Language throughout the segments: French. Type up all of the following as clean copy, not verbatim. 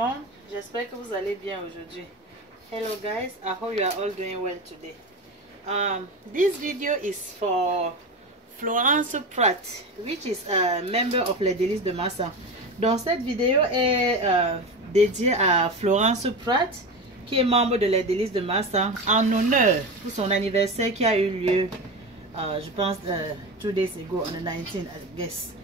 Bon, j'espère que vous allez bien aujourd'hui. Hello guys, I hope you are all doing well today. This video is for Florence Pratt, which is a member of Les Délices de Massa. Donc cette vidéo est dédiée à Florence Pratt, qui est membre de Les Délices de Massa, en honneur pour son anniversaire qui a eu lieu, je pense, 2 days ago, on the 19th, I guess.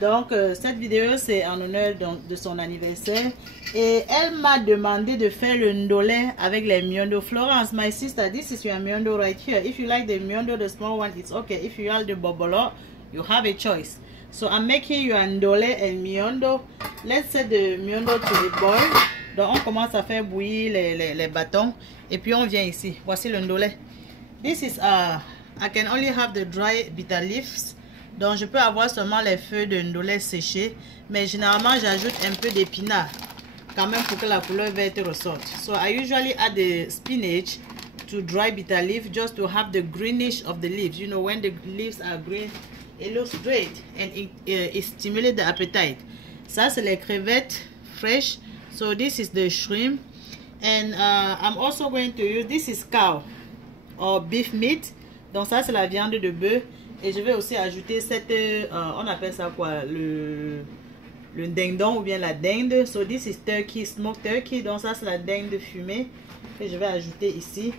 Donc cette vidéo c'est en honneur de son anniversaire et elle m'a demandé de faire le ndolé avec les miondo. Florence, my sister, this is your miondo right here. If you like the miondo, the small one, it's okay. If you like the bobolo, you have a choice. So I'm making you ndolé and miondo. Let's set the miondo to the boil. Donc on commence à faire bouillir les bâtons et puis on vient ici. Voici le ndolé. This is I can only have the dry bitter leaves. Donc je peux avoir seulement les feuilles de ndolé séchées, mais généralement j'ajoute un peu d'épinards quand même pour que la couleur verte ressorte. So I usually add the spinach to dry bitter leaf just to have the greenish of the leaves. You know, when the leaves are green, it looks great and it stimulates the appetite. Ça c'est les crevettes fresh. So this is the shrimp, and I'm also going to use, this is cow or beef meat. Donc ça c'est la viande de bœuf. Et je vais aussi ajouter cette, on appelle ça quoi, le dindon ou bien la dinde. So this is turkey, smoked turkey. Donc ça c'est la dinde fumée que je vais ajouter ici.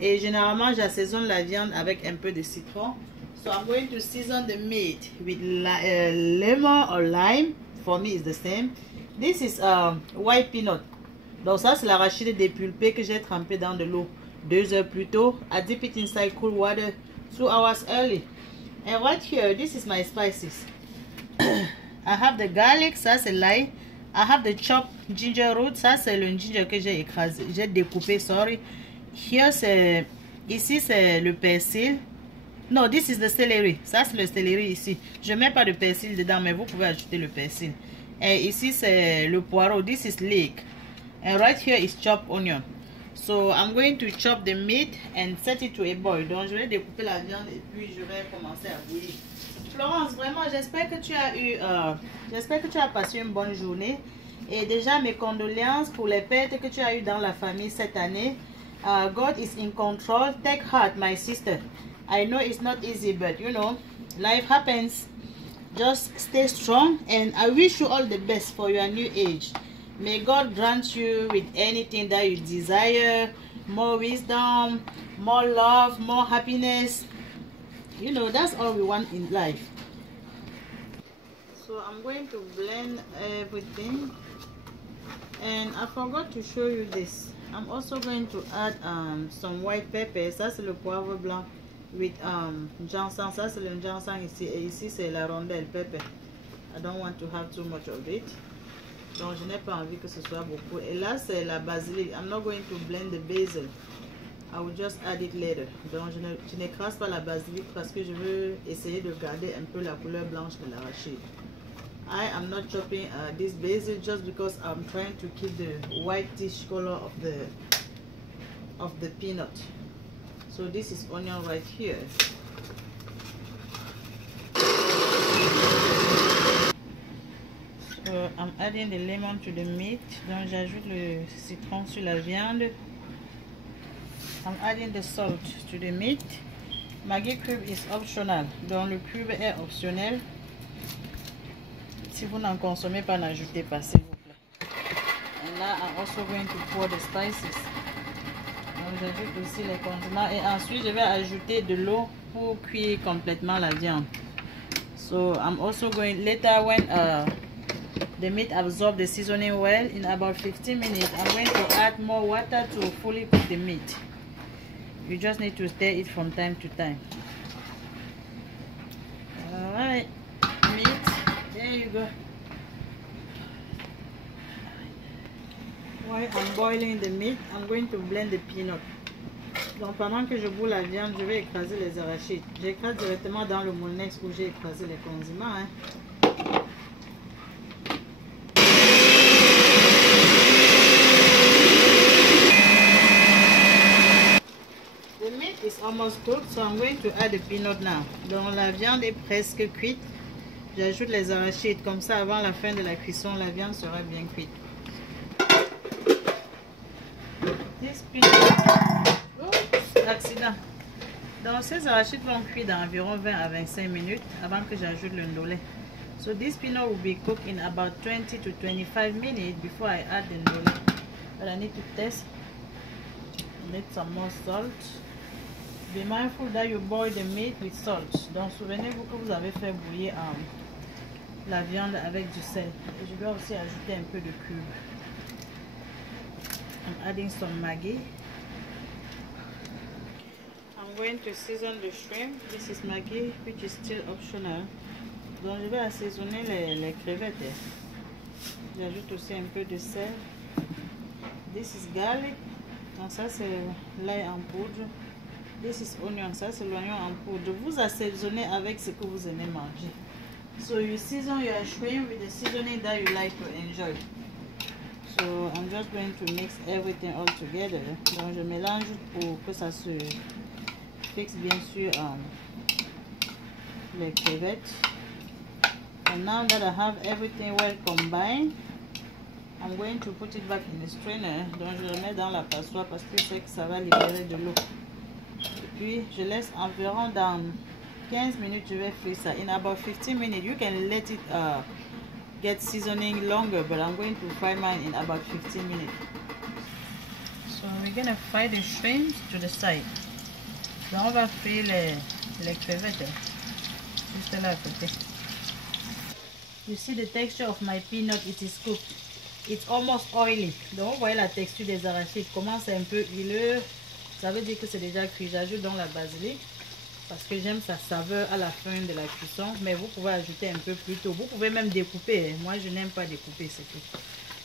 Et généralement j'assaisonne la viande avec un peu de citron. So I'm going to season the meat with lemon or lime. For me it's the same. This is white peanut. Donc ça c'est l'arachide dépulpé que j'ai trempé dans de l'eau 2 heures plus tôt. I dip it inside cool water 2 hours early. And right here, this is my spices. I have the garlic, ça c'est l'ail. I have the chopped ginger root, ça c'est le ginger que j'ai écrasé, j'ai découpé, sorry. Here c'est, ici c'est le persil. No, this is the celery. Ça c'est le céleri ici. Je mets pas de persil dedans, mais vous pouvez ajouter le persil. Et ici c'est le poireau. This is leek. And right here is chopped onion. So I'm going to chop the meat and set it to a boil. Donc je vais découper la viande et puis je vais commencer à bouillir. Florence, vraiment j'espère que tu as eu, j'espère que tu as passé une bonne journée. Et déjà mes condoléances pour les pertes que tu as eues dans la famille cette année. God is in control. Take heart, my sister. I know it's not easy, but you know, life happens. Just stay strong and I wish you all the best for your new age. May God grant you with anything that you desire, more wisdom, more love, more happiness. You know, that's all we want in life. So I'm going to blend everything. And I forgot to show you this. I'm also going to add some white pepper. Ça c'est le poivre blanc with ginseng. Ça c'est le ginseng ici. Et ici c'est la rondelle pepper. I don't want to have too much of it. Donc je n'ai pas envie que ce soit beaucoup. Et là c'est la basilic. I'm not going to blend the basil. I will just add it later. Donc je n'écrase pas la basilic parce que je veux essayer de garder un peu la couleur blanche de l'arachide. I am not chopping this basil just because I'm trying to keep the whitish color of the peanut. So this is onion right here. I'm adding the lemon to the meat. Donc j'ajoute le citron sur la viande. I'm adding the salt to the meat. Maggi cube is optional. Donc le cube est optionnel. Si vous n'en consommez pas, n'ajoutez pas s'il vous plaît. And now I'm also going to pour the spices. Donc j'ajoute aussi les condiments et ensuite je vais ajouter de l'eau pour cuire complètement la viande. So I'm also going later when the meat absorbs the seasoning well, in about 15 minutes, I'm going to add more water to fully cook the meat. You just need to stir it from time to time. Alright, meat, there you go. While I'm boiling the meat, I'm going to blend the peanut. Donc pendant que je boule la viande, je vais écraser les arachides. J'écrase directement dans le moulinex où j'ai écrasé les condiments. Hein. It's almost cooked, so I'm going to add the peanut now. Donc la viande est presque cuite. J'ajoute les arachides comme ça avant la fin de la cuisson, la viande sera bien cuite. this peanut. Oups, accident. Donc ces arachides vont cuire d'environ 20 à 25 minutes avant que j'ajoute le ndolé. So this peanut will be cooked in about 20 to 25 minutes before I add the ndolé. But I need to test. I need some more salt. Be mindful that you boil the meat with salt. Donc souvenez-vous que vous avez fait bouillir la viande avec du sel. Et je dois aussi ajouter un peu de cube. I'm adding some Maggi. I'm going to season the shrimp. This is Maggi, which is still optional. Donc je vais assaisonner les crevettes. J'ajoute aussi un peu de sel. This is garlic. Donc ça c'est l'ail en poudre. This is onion. Ça c'est l'oignon en poudre. Vous assaisonnez avec ce que vous aimez manger. So you season your shrimp with the seasoning that you like to enjoy. So I'm just going to mix everything all together. Donc je mélange pour que ça se fixe bien sûr les crevettes. And now that I have everything well combined, I'm going to put it back in the strainer. Donc je le mets dans la passoire parce que je sais que ça va libérer de l'eau. Et puis je laisse environ dans 15 minutes, je vais frire ça. In about 15 minutes, you can let it get seasoning longer, but I'm going to fry mine in about 15 minutes. So we're gonna fry the shrimp to the side. Donc on va frire les crevettes juste là à côté. You see the texture of my peanut, it is cooked. It's almost oily. Donc vous voyez la texture des arachides, comment c'est un peu huileux. Ça veut dire que c'est déjà cuit. J'ajoute donc la basilic parce que j'aime sa saveur à la fin de la cuisson. Mais vous pouvez ajouter un peu plus tôt. Vous pouvez même découper. Moi je n'aime pas découper, c'est tout.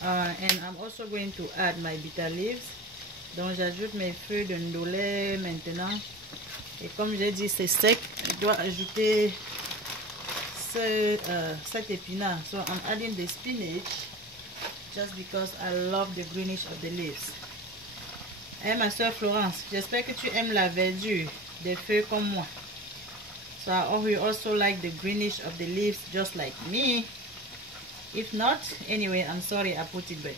And I'm also going to add my bitter leaves. Donc j'ajoute mes feuilles de ndolé maintenant. Et comme j'ai dit c'est sec, je dois ajouter cet épinard. So I'm adding the spinach just because I love the greenish of the leaves. Et ma soeur Florence, j'espère que tu aimes la verdure des feuilles comme moi. So I hope you also like the greenish of the leaves just like me. If not, anyway, I'm sorry I put it, but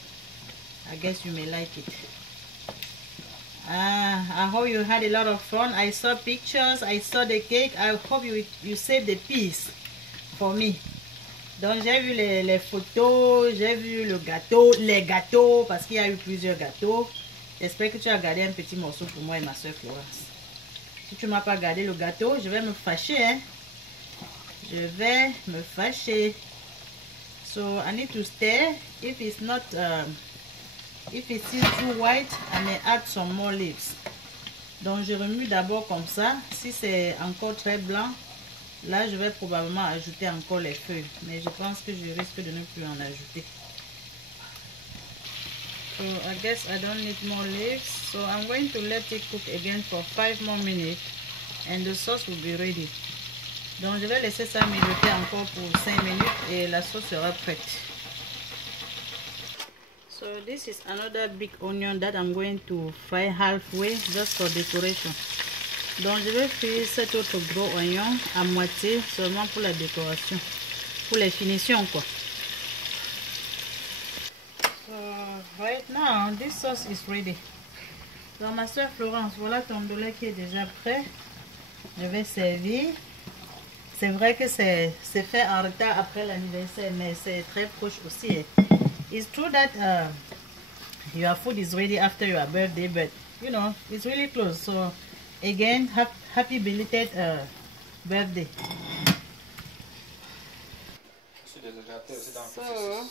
I guess you may like it. I hope you had a lot of fun. I saw pictures, I saw the cake. I hope you saved the piece for me. Donc j'ai vu les photos, j'ai vu le gâteau, les gâteaux, parce qu'il y a eu plusieurs gâteaux. J'espère que tu as gardé un petit morceau pour moi et ma soeur Florence. Si tu ne m'as pas gardé le gâteau, je vais me fâcher. Hein? Je vais me fâcher. So I need to stir. If it's not, if it's still too white, I may add some more leaves. Donc je remue d'abord comme ça. Si c'est encore très blanc, là je vais probablement ajouter encore les feuilles. Mais je pense que je risque de ne plus en ajouter. So I guess I don't need more leaves. So I'm going to let it cook again for 5 more minutes. And the sauce will be ready. Donc je vais laisser ça mijoter encore pour 5 minutes et la sauce sera prête. So this is another big onion that I'm going to fry halfway just for decoration. Donc je vais frire cet autre gros oignon à moitié seulement pour la décoration. Pour les finitions quoi. Right now, this sauce is ready. Donc ma soeur Florence, voilà ton ndolé qui est déjà prêt. Je vais servir. C'est vrai que c'est fait en retard après l'anniversaire, mais c'est très proche aussi. It's true that your food is ready after your birthday, but you know, it's really close. So again, happy belated birthday. So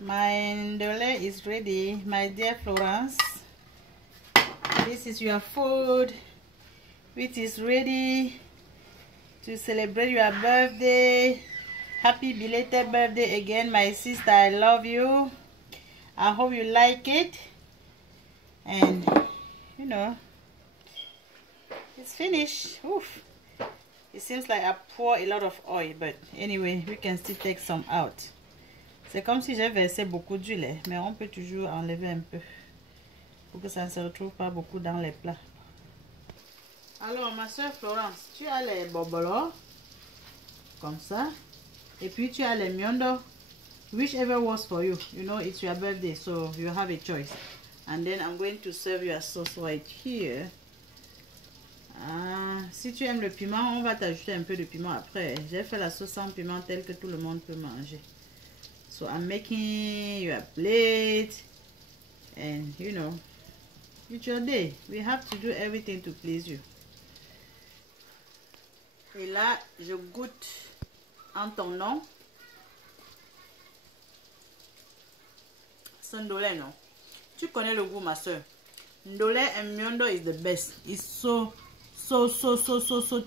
my ndolé is ready, my dear Florence. This is your food, which is ready to celebrate your birthday. Happy belated birthday again, my sister. I love you. I hope you like it. And you know, it's finished. Oof. It seems like I pour a lot of oil, but anyway, we can still take some out. C'est comme si j'ai versé beaucoup d'huile, mais on peut toujours enlever un peu pour que ça ne se retrouve pas beaucoup dans les plats. Alors, ma soeur Florence, tu as les bobolos, comme ça, et puis tu as les miondo, whichever works for you. You know, it's your birthday, so you have a choice. And then I'm going to serve your sauce right here. Si tu aimes le piment, on va t'ajouter un peu de piment après. J'ai fait la sauce sans piment telle que tout le monde peut manger. So I'm making your plate. And you know, it's your day. We have to do everything to please you. Et là, je goûte en ton nom. C'est ndolé, non? Tu connais le goût, ma soeur. Ndolé and miondo is the best. It's so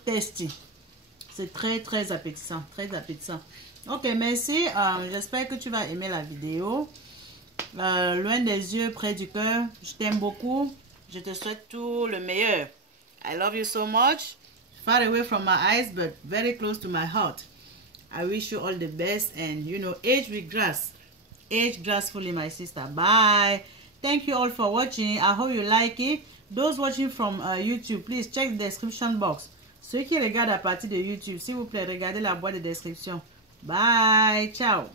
tasty. C'est très appétissant. Très appétissant. Ok, merci. J'espère que tu vas aimer la vidéo. Loin des yeux, près du cœur. Je t'aime beaucoup. Je te souhaite tout le meilleur. I love you so much. Far away from my eyes, but very close to my heart. I wish you all the best, and you know, age with grace. Age gracefully, my sister. Bye. Thank you all for watching. I hope you like it. Those watching from YouTube, please check the description box. Ceux qui regardent à partir de YouTube, s'il vous plaît, regardez la boîte de description. Bye. Ciao.